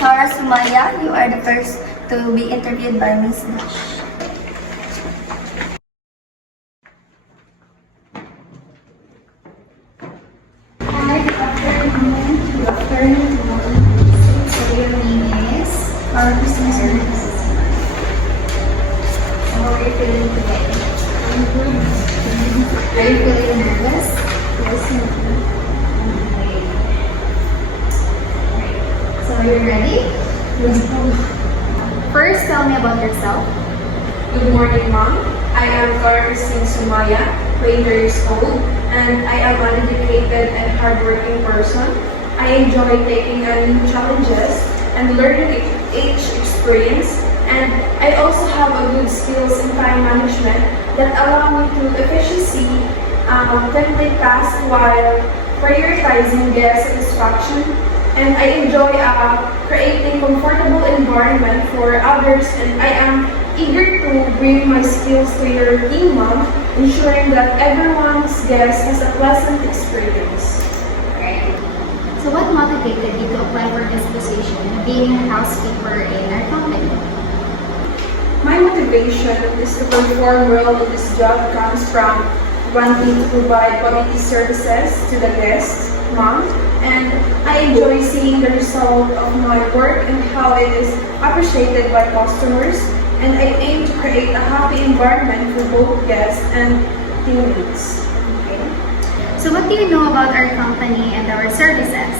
Nora Sumaya, you are the first to be interviewed by Ms. Nash. Hi, good afternoon. Good afternoon. So your name is? Our business service. How are you feeling today? I'm good. Are you feeling nervous? Yes, okay. So you're ready? Yes, First, tell me about yourself. Good morning, Mom. I am Christine Sumaya, 20 years old, and I am an educated and hardworking person. I enjoy taking on new challenges and learning each experience, and I also have a good skills in time management that allow me to efficiently complete tasks while prioritizing guest satisfaction. And I enjoy creating comfortable environment for others, and I am eager to bring my skills to your team, Mom, ensuring that everyone's guest has a pleasant experience. Right. So what motivated you to apply for this position, being a housekeeper in our company? My motivation is to perform well in this job comes from wanting to provide quality services to the guests, Mom, and I enjoy seeing the result of my work and how it is appreciated by customers, and I aim to create a happy environment for both guests and teammates. Okay. So what do you know about our company and our services?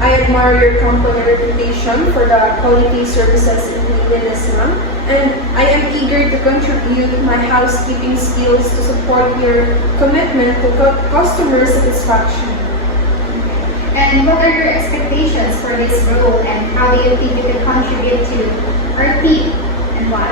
I admire your company reputation for the quality services and cleanliness, Ma'am, and I am eager to contribute my housekeeping skills to support your commitment to customer satisfaction. And what are your expectations for this role, and how do you think you can contribute to our team, and why?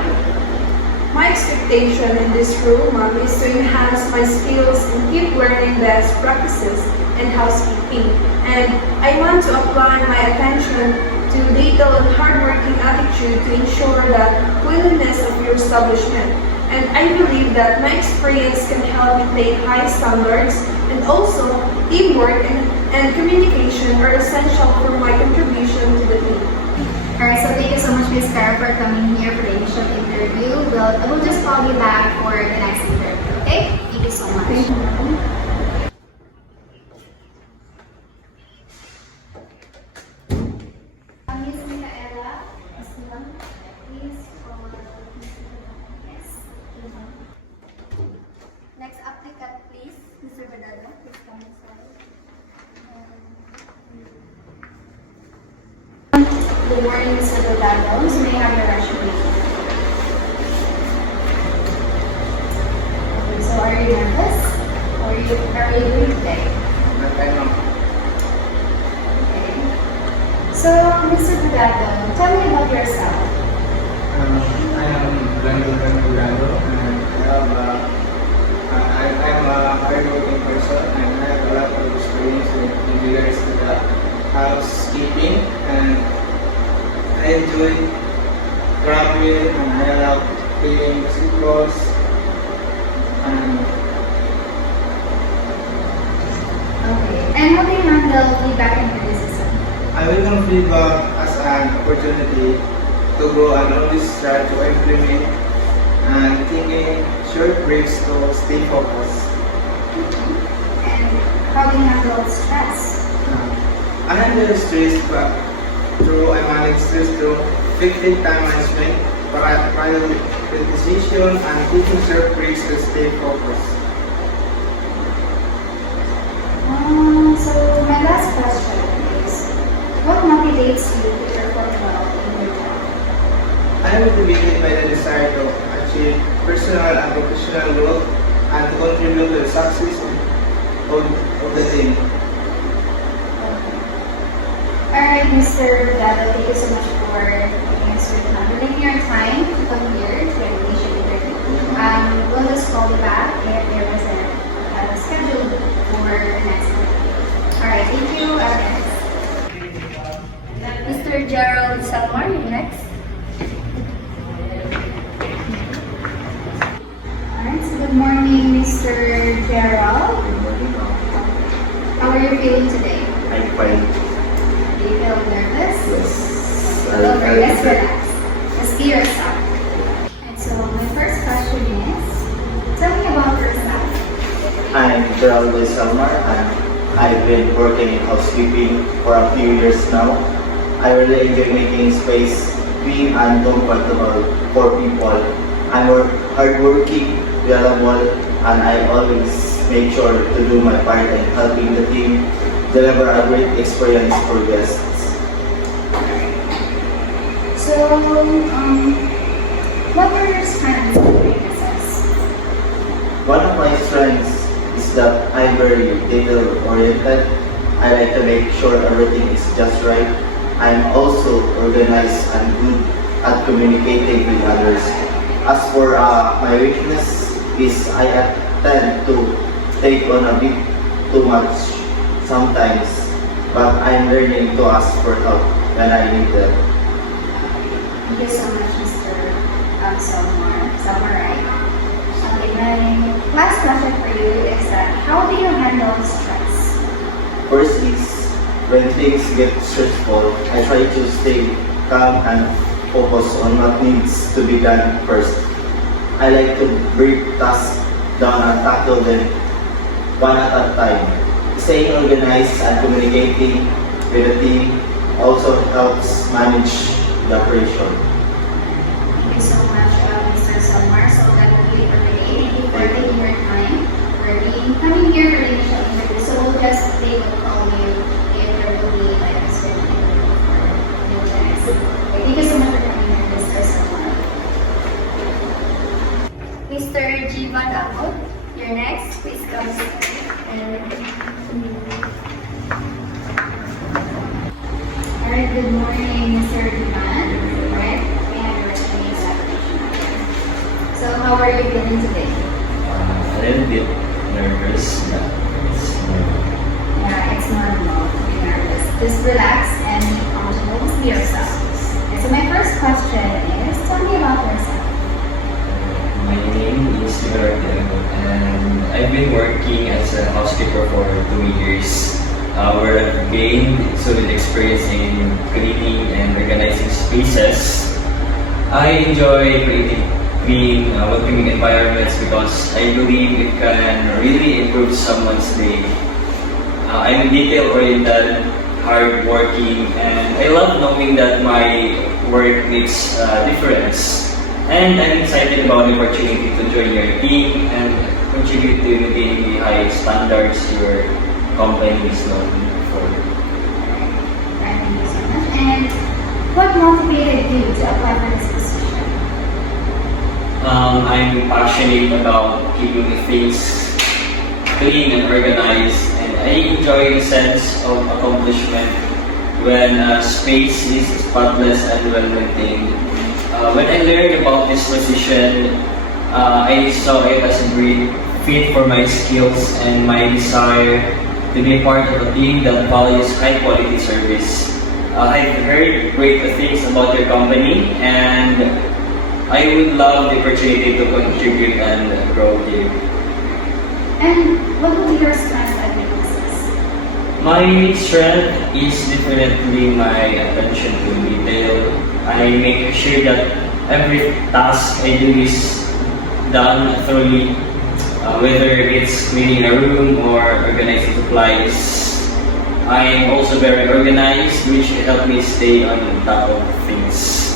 My expectation in this role, Ma'am, is to enhance my skills and keep learning best practices in housekeeping. And I want to apply my attention to detail and hardworking attitude to ensure the cleanliness of your establishment. And I believe that my experience can help maintain high standards, and also teamwork and communication are essential for my contribution to the team. Alright, so thank you so much, Ms. Cara, for coming here for the initial interview. I will just call you back for the next interview, okay? Thank you so much. Thank you. Miss Micaela, please forward. Yes. Next applicant, please. Mr. Badado, please come inside. Good morning, Mr. Badado. So may I have your resume? Okay, so are you nervous? Or are you doing today? Okay. So, Mr. Badado, tell me about yourself. I am Brandon Durando, and I'm a hardworking person, and I have a lot of experience in regards to the housekeeping, and I enjoy traveling, and I love playing basketballs, and Okay. And how do you handle feedback and criticism? I welcome feedback as an opportunity to grow and always try to implement and taking short breaks to stay focused. And how do you handle stress? I handle stress but I manage stress through effective time management, prioritization, and taking short breaks to stay focused. So my last question is, what motivates you to perform well in your job? I am motivated by the desire to achieve personal and professional growth and to contribute to the success of the team. Alright, Mr. Badado, thank you so much for taking your time to come here to the initial interview. We'll just call you back if there was a schedule for the next interview. Alright, thank you. Mr. Gerald Salmar, you next. Alright, so good morning, Mr. Gerald. How are you feeling today? I'm fine. Do you feel nervous? Yes. Don't worry, let's relax. Just be yourself. And so my first question is, tell me about yourself. I'm Geraldo Salmar, and I've been working in housekeeping for a few years now. I really enjoy making space, being uncomfortable for people. I'm hardworking, reliable, and I always make sure to do my part in helping the team deliver a great experience for guests. So, what were your strengths and weaknesses? One of my strengths is that I'm very detail-oriented. I like to make sure everything is just right. I'm also organized and good at communicating with others. As for my weakness is I tend to take on a bit too much sometimes, but I'm learning to ask for help when I need it. Thank you so much, Mr. Samurai. Okay, my last question for you is that how do you handle stress? First is, when things get stressful, I try to stay calm and focus on what needs to be done first. I like to break tasks down and tackle them one at a time. Staying organized and communicating with the team also helps manage the pressure. Thank you so much, Mr. Salmar. So that will be it for today. Thank you for taking your time for coming here for the initial interview. So we'll just take a call you if there will be like a certain interview for you guys. Okay, thank you so much for coming here, Mr. Salmar. Mr. Jivan Akot, you're next. Please come. Alright, good morning, Mr. Jivan. Alright, we have your resume evaluation. So how are you feeling today? A little bit nervous. Yeah, it's normal to be nervous. Just relax and be comfortable. Just be yourself. And so my first question is, tell me about yourself. My name is Liberty and I've been working as a housekeeper for 2 years, where I've gained solid experience in cleaning and organizing spaces. I enjoy creating clean, welcoming environments because I believe it can really improve someone's day. I'm detail-oriented, hardworking, and I love knowing that my work makes a difference. And I'm excited about the opportunity to join your team and contribute to maintaining the high standards your company is known for. Thank you so much. And what motivated you to apply for this position? I'm passionate about keeping things clean and organized, and I enjoy the sense of accomplishment when a space is spotless and well maintained. When I learned about this position, I saw it as a great fit for my skills and my desire to be part of a team that values high quality service. I've heard great things about your company, and I would love the opportunity to contribute and grow here. And what will be your strengths and weaknesses? My strength is definitely my attention to detail. I make sure that every task I do is done thoroughly, whether it's cleaning a room or organizing supplies. I'm also very organized, which helps me stay on top of things.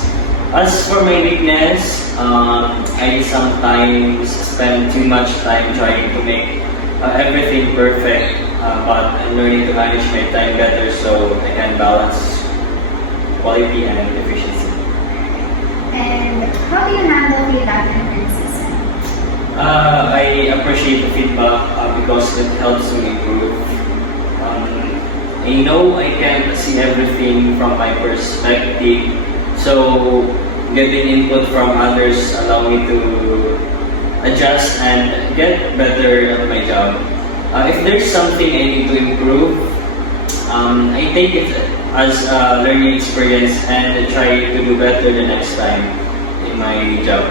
As for my weakness, I sometimes spend too much time trying to make everything perfect, but I'm learning to manage my time better so I can balance quality and efficiency. And how do you handle feedback in criticism? I appreciate the feedback because it helps me improve. I know I can't see everything from my perspective, so getting input from others allow me to adjust and get better at my job. If there's something I need to improve, I take it as a learning experience and try to do better the next time in my job.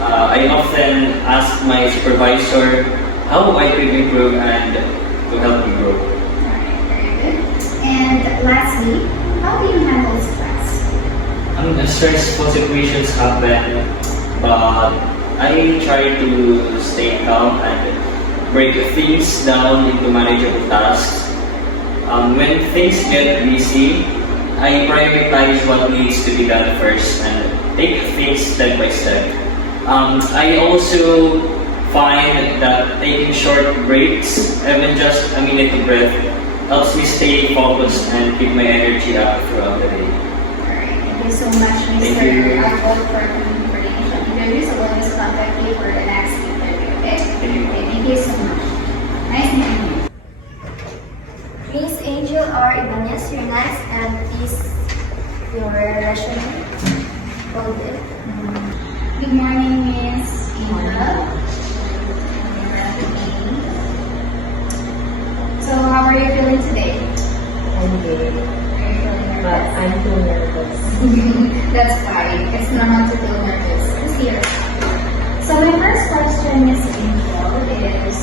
I often ask my supervisor how I could improve and to help me grow. Alright, very good. And lastly, how do you handle stress? Stressful situations happen, but I try to stay calm and break things down into manageable tasks. When things get busy, I prioritize what needs to be done first and take things step by step. I also find that taking short breaks, even just a minute to breath, helps me stay focused and keep my energy up throughout the day. Alright, thank you so much, Thank Mr. you. Agol, for coming for the initial interview. So we'll just contact you for the next interview, okay? Thank you. Okay, thank you so much. Nice meeting you. Miss Angel R. Ibanez, you're next, and please your resume. Hold it. Good morning, Miss Angel. So how are you feeling today? I'm good, Are you feeling but nervous? I'm too nervous. That's fine. It's normal to feel nervous. Just here. So my first question, Miss Angel, is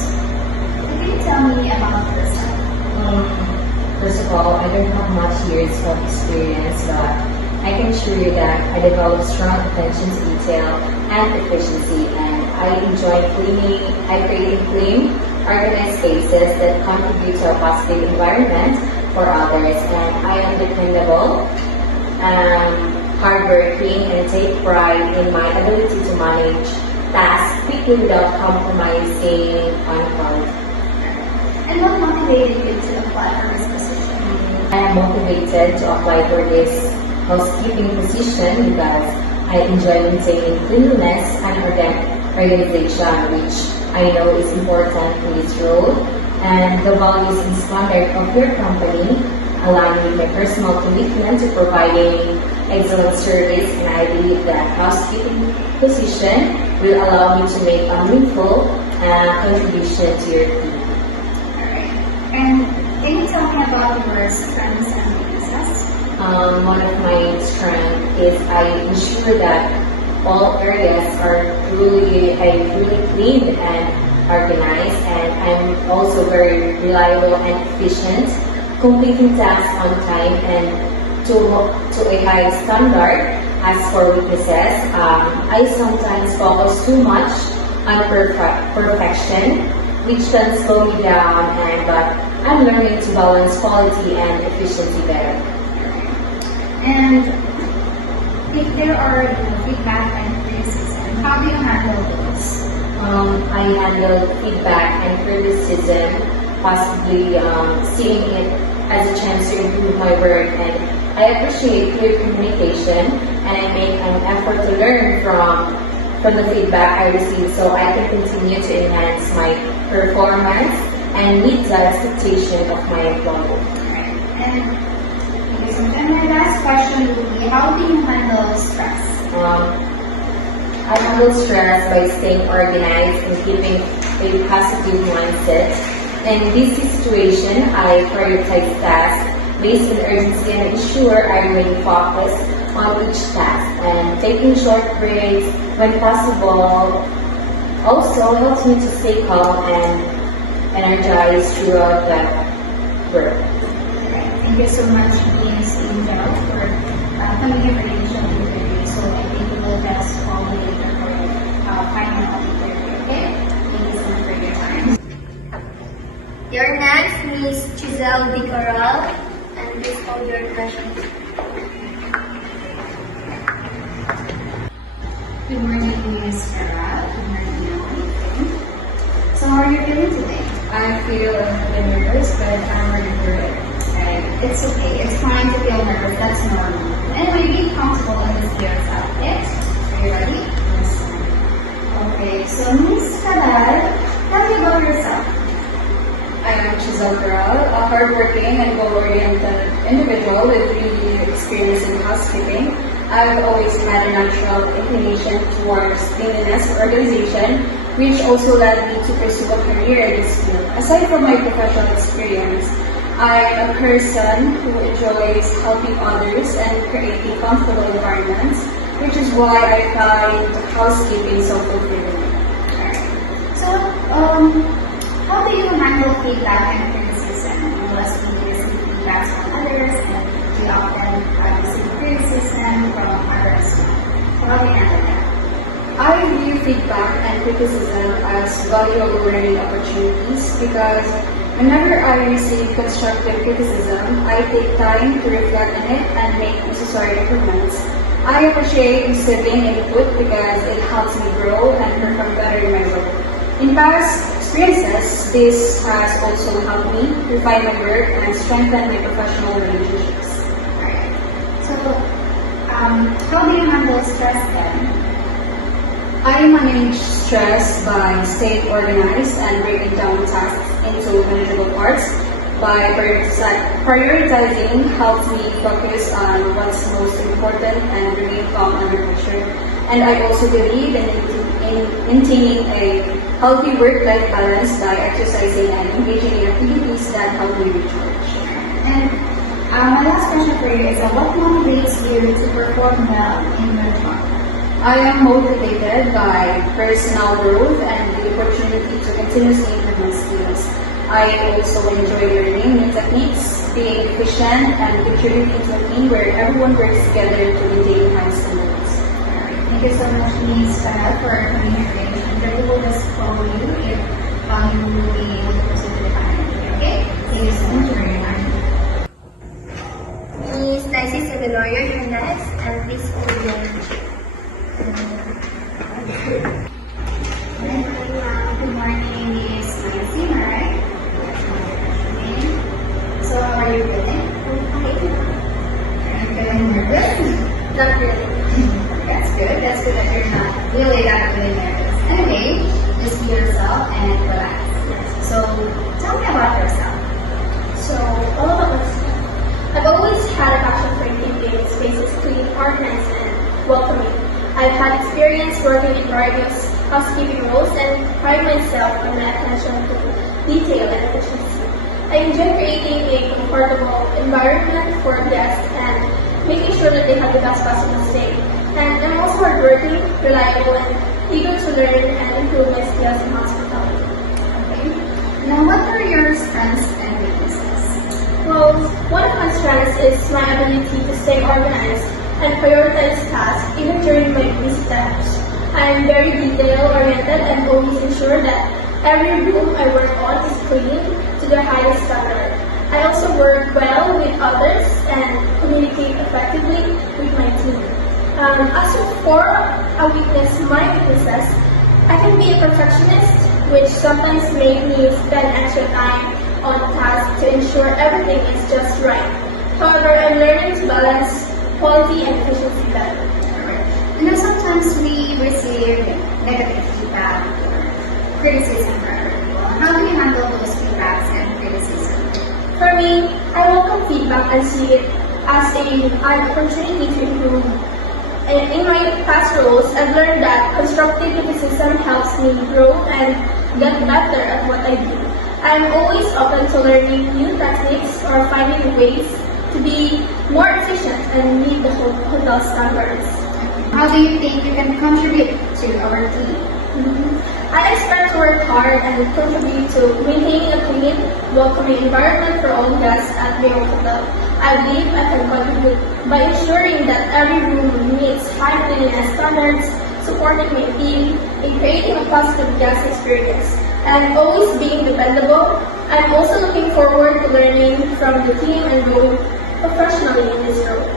can you tell me about yourself? First of all, I don't have much years of experience, but I can assure you that I develop strong attention to detail and efficiency, and I enjoy creating clean, organized spaces that contribute to a positive environment for others, and I am dependable, hardworking, and take pride in my ability to manage tasks quickly without compromising on quality. And what motivated you to apply for this position? I am motivated to apply for this housekeeping position because I enjoy maintaining cleanliness and organization, which I know is important in this role, and the values and standard of your company align with my personal commitment to providing excellent service, and I believe that housekeeping position will allow me to make a meaningful contribution to your team. Alright. And can you tell me about your strengths and weaknesses? One of my strengths is I ensure that all areas are really clean and organized, and I'm also very reliable and efficient, completing tasks on time and to a high standard. As for weaknesses, I sometimes focus too much on perfection, which can slow me down, but I'm learning to balance quality and efficiency better. And if there are feedback and criticism, how do you handle those? I handle feedback and criticism, possibly seeing it as a chance to improve my work, and I appreciate clear communication, and I make an effort to learn from the feedback I receive so I can continue to enhance my performance and meet the expectation of my employer. Alright. And my last question would be, how do you handle stress? I handle stress by staying organized and keeping a positive mindset. In this situation, I prioritize tasks based on urgency and ensure I remain focused on each task. And taking short breaks when possible also helps me to stay calm and energized throughout the work. Alright. Thank you so much, Ms. Angel, for coming here for the initial interview. So I think we will just call you later for final interview, okay? Thank you so much for your time. You're next, Miss Giselle Bicaral, and please hold your question. Good morning, Ms. Farah. Good morning, ma'am. So how are you feeling today? I feel a little nervous, but I'm ready for it. It's okay. It's fine to feel nervous. That's normal. Anyway, be comfortable in this year's outfit. Are you ready? Yes. Okay. So, Ms. Farah, tell me about yourself. I am Giselle Bicaral, a hardworking and goal-oriented individual with 3 years experience in housekeeping. I've always had a natural inclination towards cleanliness and organization, which also led me to pursue a career in this field. Aside from my professional experience, I'm a person who enjoys helping others and creating comfortable environments, which is why I find housekeeping so fulfilling. Alright. So, how do you handle feedback and criticism? You must be receiving feedback from others, and we often receive criticism from our How do you handle that? I view feedback and criticism as valuable learning opportunities because whenever I receive constructive criticism, I take time to reflect on it and make necessary improvements. I appreciate receiving input because it helps me grow and perform better in my role. In past experiences, this has also helped me refine my work and strengthen my professional relationships. Alright. So, how do you handle stress then? I manage stress by staying organized and breaking down tasks into manageable parts. By prioritizing helps me focus on what's most important and remain calm under pressure. And I also believe in maintaining a healthy work-life balance by exercising and engaging in activities that help me recharge. And my last question for you is, what motivates you to perform well in your job? I am motivated by personal growth and the opportunity to continuously improve my skills. I also enjoy learning new techniques, being efficient, and contributing to a team where everyone works together to maintain high standards. Thank you so much, Ms. Farah, for coming here today. And we will just call you if you will be able to proceed to the final interview, okay? Thank you so much for your time. Miss Nancy Sevelorio, you're next, and please hold your Good morning, Miss Nancy, am I right? So, how are you feeling? Are you feeling nervous? Not really. That's good. That's good that you're not really that really nervous. Anyway, just be yourself and relax. So, tell me about yourself. So, all about myself. I've always had a passion for keeping spaces clean, organized, and welcoming. I've had experience working in various housekeeping roles and pride myself on my attention to detail and efficiency. I enjoy creating a comfortable environment for guests and making sure that they have the best possible stay. And I'm also hardworking, reliable, and eager to learn and improve my skills in hospitality. Okay. Now, what are your strengths and weaknesses? Well, one of my strengths is my ability to stay organized and prioritize tasks even during my busy times. I am very detail-oriented and always ensure that every room I work on is clean to the highest standard. I also work well with others and communicate effectively with my team. As for my weaknesses, I can be a perfectionist, which sometimes makes me spend extra time on tasks to ensure everything is just right. However, I'm learning to balance quality and efficiency better. You know, sometimes we receive negative feedback or criticism from other people. How do you handle those feedbacks and criticism? For me, I welcome feedback and see it as an opportunity to improve. In my past roles, I've learned that constructive criticism helps me grow and get better at what I do. I'm always open to learning new techniques or finding ways to be more efficient and meet the hotel standards. How do you think you can contribute to our team? I expect to work hard and contribute to maintaining a clean, welcoming environment for all guests at Mayo Hotel. I believe I can contribute by ensuring that every room meets high cleanliness standards, supporting my team, and creating a positive guest experience, and always being dependable. I'm also looking forward to learning from the team and growing professionally in this role.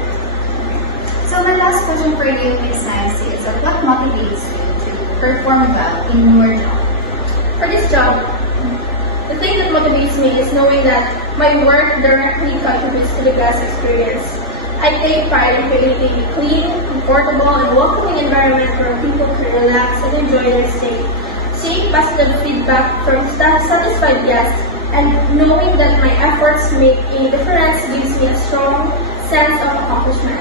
So my last question for you, Ms. Nancy, is what motivates you to perform well in your job? For this job, the thing that motivates me is knowing that my work directly contributes to the guest experience. I take pride in creating a clean, comfortable, and welcoming environment where people can relax and enjoy their stay. Seeing positive feedback from satisfied guests and knowing that my efforts make a difference gives me a strong sense of accomplishment.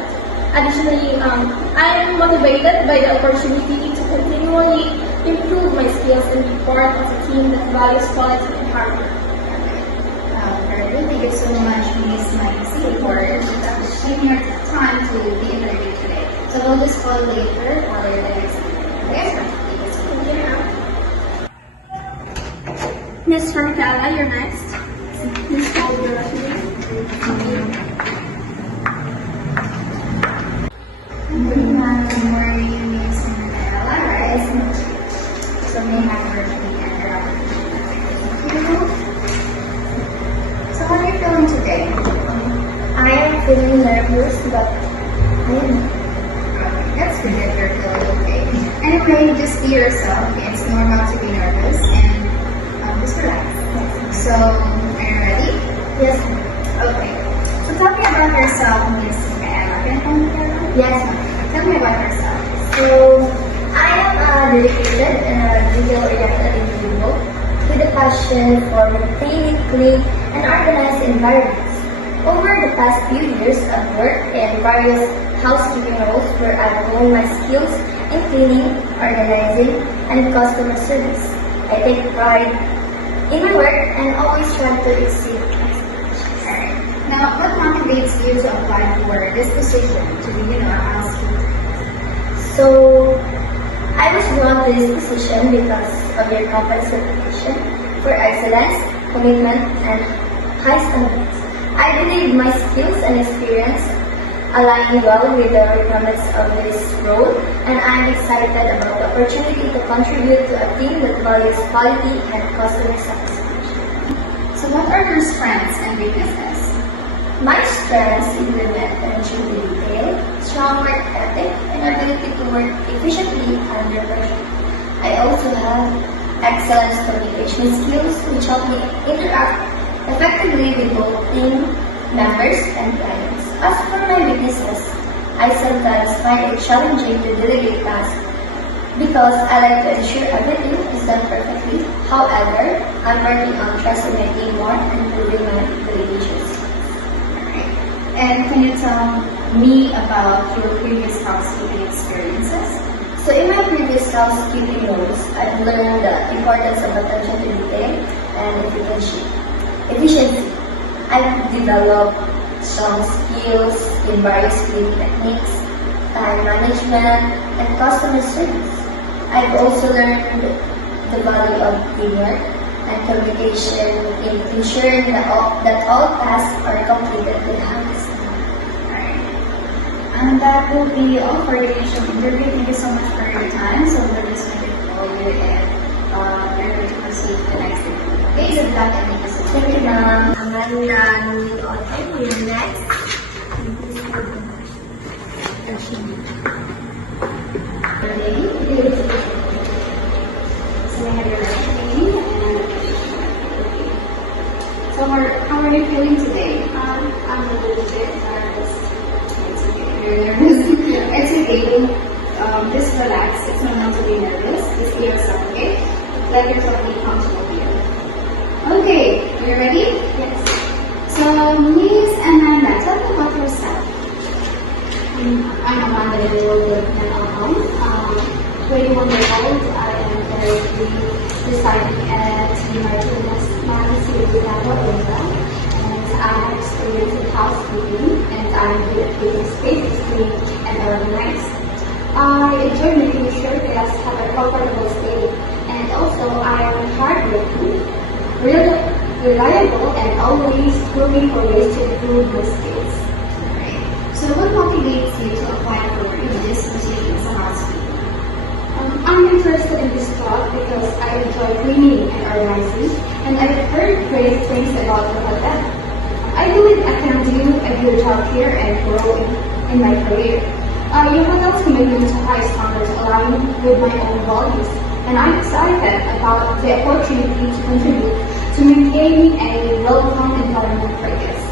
Additionally, I am motivated by the opportunity to continually improve my skills and be part of a team that values quality and hard work. Very good. Thank you so much, Ms. Nancy, for taking your time to the interview today. So we'll just call later for the next interview. Okay? Thank you so much. Ms. Ramicala, you're next. Please call your resume. Good morning. nervous, but ayun. That's good that you're feeling okay. Anyway, just be yourself. It's normal to be nervous and just relax. So, are you ready? Yes. Okay. So tell me about yourself, Miss Micaela. Can you tell me about Yes. Tell me about yourself. So, I am a dedicated and detail-oriented individual with a passion for maintaining clean and organized environments. Over the past few years, I've worked in various housekeeping roles where I've honed my skills in cleaning, organizing, and customer service. I take pride in my work and always try to exceed expectations. Alright. Now, what motivates you to apply for this position to be, a housekeeper? So, I was drawn to this position because of your company's reputation for excellence, commitment, and high standards. I believe my skills and experience align well with the requirements of this role, and I'm excited about the opportunity to contribute to a team that values quality and customer satisfaction. So what are your strengths and weaknesses? My strengths include attention to detail, strong work ethic, and ability to work efficiently under pressure. I also have excellent communication skills which help me interact effectively with both team members and clients. As for my weaknesses, I sometimes find it challenging to delegate tasks because I like to ensure everything is done perfectly. However, I'm working on trusting my team more and improving my delegation skills. Alright. And can you tell me about your previous housekeeping experiences? So in my previous housekeeping roles, I've learned the importance of attention to detail and efficiency. I've developed strong skills in various cleaning techniques, time management, and customer service. I've also learned the value of teamwork and communication in ensuring that all tasks are completed with high standards. Alright. And that will be all for the initial interview. Thank you so much for your time. So we're just going to call you and we're going to proceed to the next interview. Okay, good luck and thank you so much. Thank you, ma'am. Amanda Newton, you're next. Ready? So we have your resume and so how are you feeling today? I'm a little bit nervous. It's okay. You're nervous. It's okay. Just relax. It's normal to be nervous. Just be yourself, okay? Let yourself be comfortable here. Okay, are you ready? Yes. So, Miss Amanda, tell me about yourself. I'm Amanda Newton, 21 years old. I am currently residing at United City of Atlanta, and I have experience in housekeeping, and I'm good at keeping space clean and organized. I enjoy making sure guests have a comfortable stay, and also I am hardworking, reliable, and always looking for ways to improve my skills. Alright. So, what motivates you to apply for this position as a housekeeper? I'm interested in this job because I enjoy cleaning and organizing, and I've heard great things about the hotel. I believe I can do a good job here and grow in my career. Your hotel's commitment to high standards align with my own values, and I'm excited about the opportunity to contribute to maintaining a welcome environment for guests.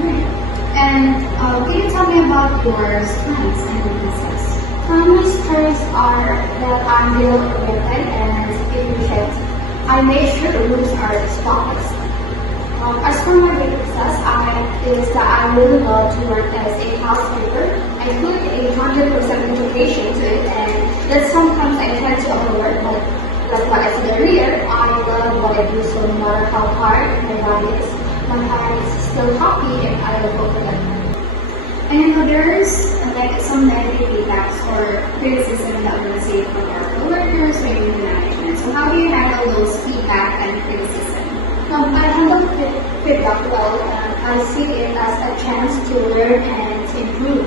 Alright. And can you tell me about your strengths and weaknesses? My strengths are that I'm detail-oriented and efficient. I make sure the rooms are spotless. As for my weaknesses, is that I really love to work as a housekeeper. I put a 100% dedication to it, and that sometimes I tend to overwork, but like what I said earlier, I love what I do, so no matter how hard my body is, my heart is still happy and I will go for that. And there's like some negative feedbacks or criticism that we receive from our coworkers or even the management. So how do you handle those feedback and criticism? I handle feedback well, and I see it as a chance to learn and to improve.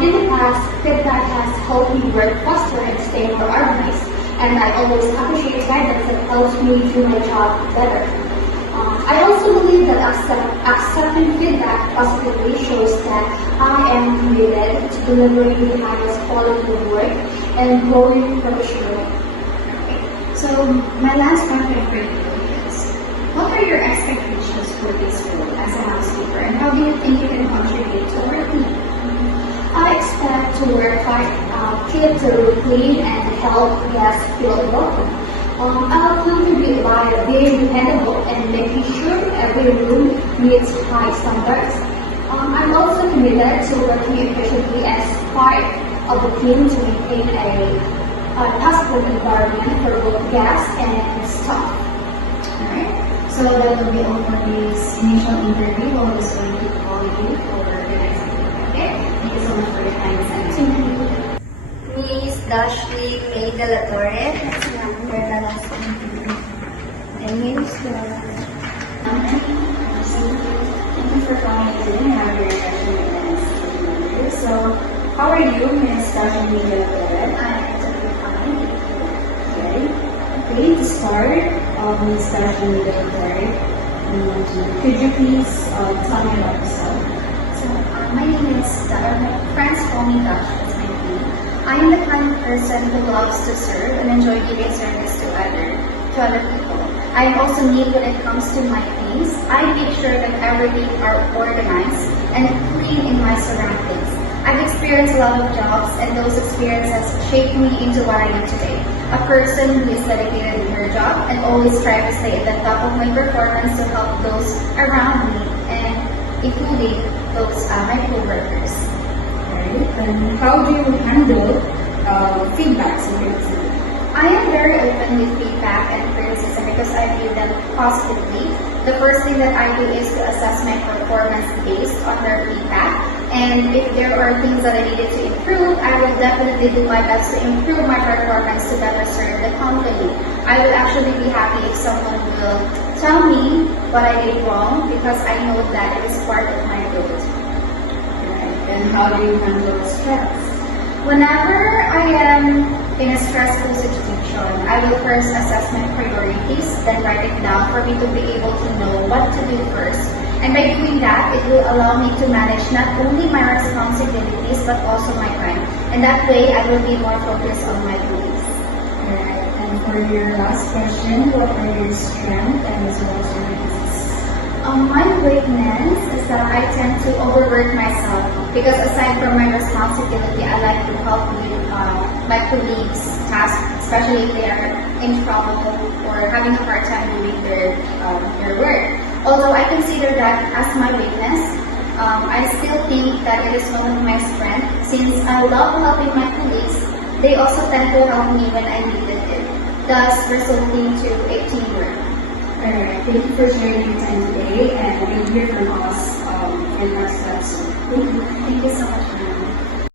In the past, feedback has helped me work faster and stay more organized, and I always appreciate guidance that helps me do my job better. I also believe that accepting feedback positively shows that I am committed to delivering the highest quality of work and growing professionally. So my last question for you is, what are your expectations for this role as a housekeeper, and how do you think you can contribute to our team? I expect to work hard, keep the room clean, and help guests feel welcome. I'll contribute by being dependable and making sure every room meets high standards. I'm also committed to working efficiently as part of the team to maintain a positive environment for both guests and staff. Alright, so that will be all for this initial interview. We'll just going to call you for the next interview. Okay? Thank you so much for your time. Thank you. Miss Dashley May de la Torre. And Miss Thank you for coming today and have your reaction with us. So, how are you, Miss Dashley de la Torre? I'm totally fine. Okay, to start, Ms. Dashley de la Torre, could you please tell me about yourself? So, my name is my friends call me Dash, that's my name. I am the kind of person who loves to serve and enjoy giving service to other people. I am also neat when it comes to my things. I make sure that everything are organized and clean in my surroundings. I've experienced a lot of jobs, and those experiences shaped me into what I am today. A person who is dedicated in her job and always strive to stay at the top of my performance to help those around me, and including those my co-workers. Alright, and how do you handle feedbacks and criticism? I am very open with feedback and criticism because I view them positively. The first thing that I do is to assess my performance based on their feedback. And if there are things that I needed to improve, I will definitely do my best to improve my performance to better serve the company. I will actually be happy if someone will tell me what I did wrong, because I know that it is part of my growth. Right. And how do you handle stress? Whenever I am in a stressful situation, I will first assess my priorities, then write it down for me to be able to know what to do first. And by doing that, it will allow me to manage not only my responsibilities but also my time. And that way, I will be more focused on my goals. Alright, and for your last question, what are your strengths and as well as your weaknesses? My weakness is that I tend to overwork myself, because aside from my responsibility, I like to help with my colleagues' tasks, especially if they are in trouble or having a hard time doing their work. Although I consider that as my weakness, I still think that it is one of my strengths, since I love helping my colleagues. They also tend to help me when I needed it, thus resulting to a teamwork. Alright, thank you for sharing your time today, and you'll hear from us in our next episode. Thank you so much, ma'am.